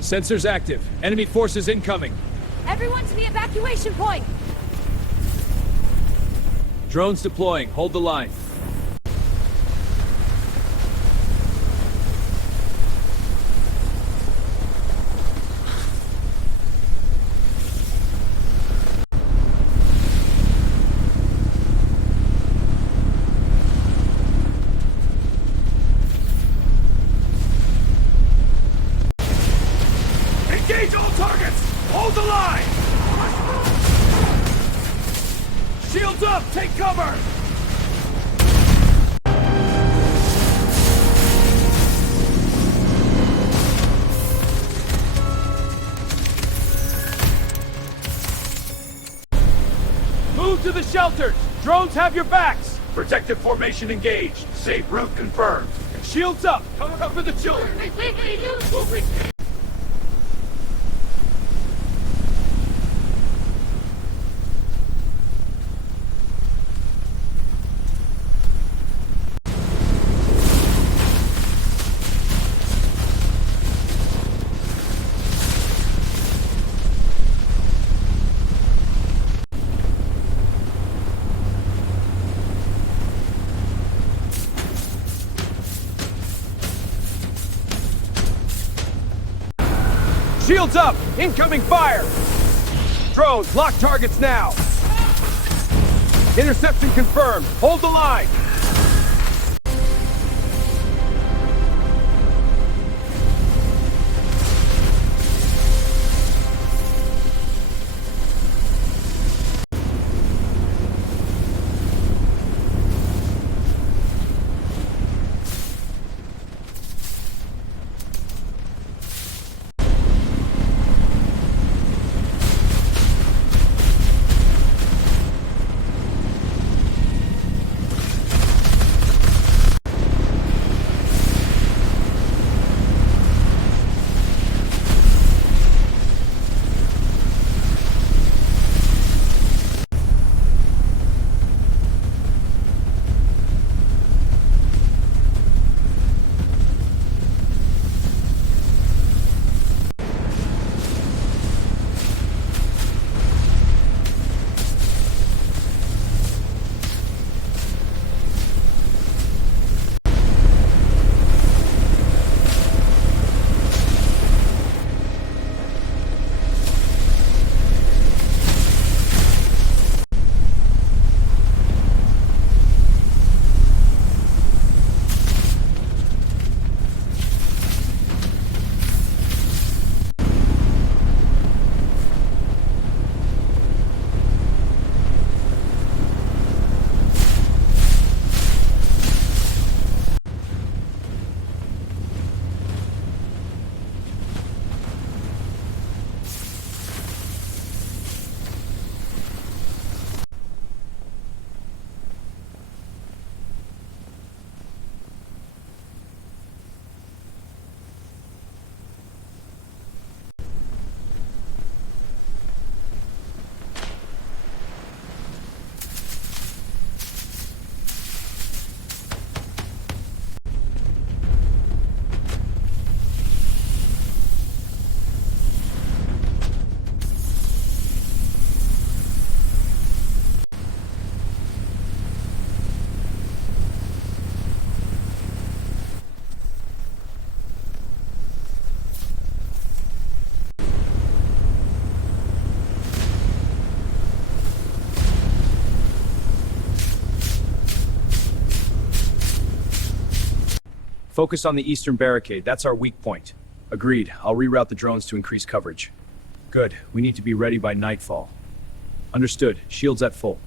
Sensors active. Enemy forces incoming. Everyone to the evacuation point! Drones deploying. Hold the line. Engage all targets! Hold the line! Shields up! Take cover! Move to the shelters! Drones have your backs! Protective formation engaged. Safe route confirmed. Shields up! Coming up for the children! Moving! Shields up! Incoming fire! Drones, lock targets now! Interception confirmed. Hold the line! Focus on the eastern barricade. That's our weak point. Agreed. I'll reroute the drones to increase coverage. Good. We need to be ready by nightfall. Understood. Shields at full.